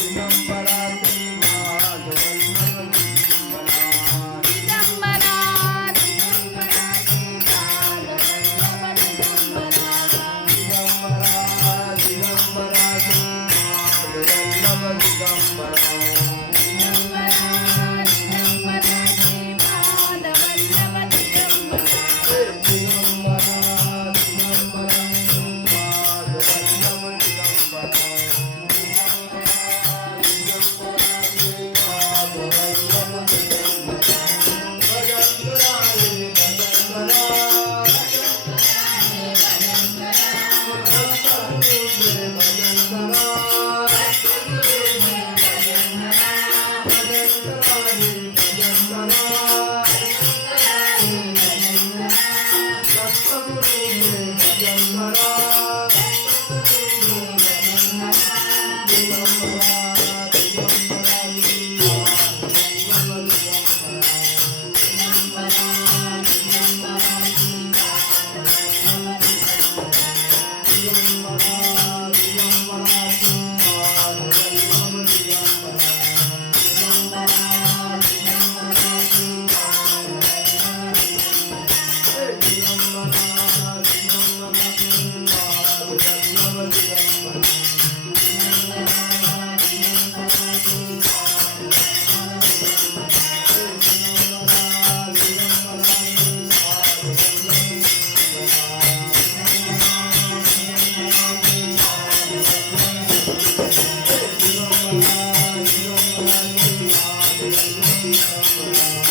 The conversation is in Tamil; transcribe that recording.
Thank. Música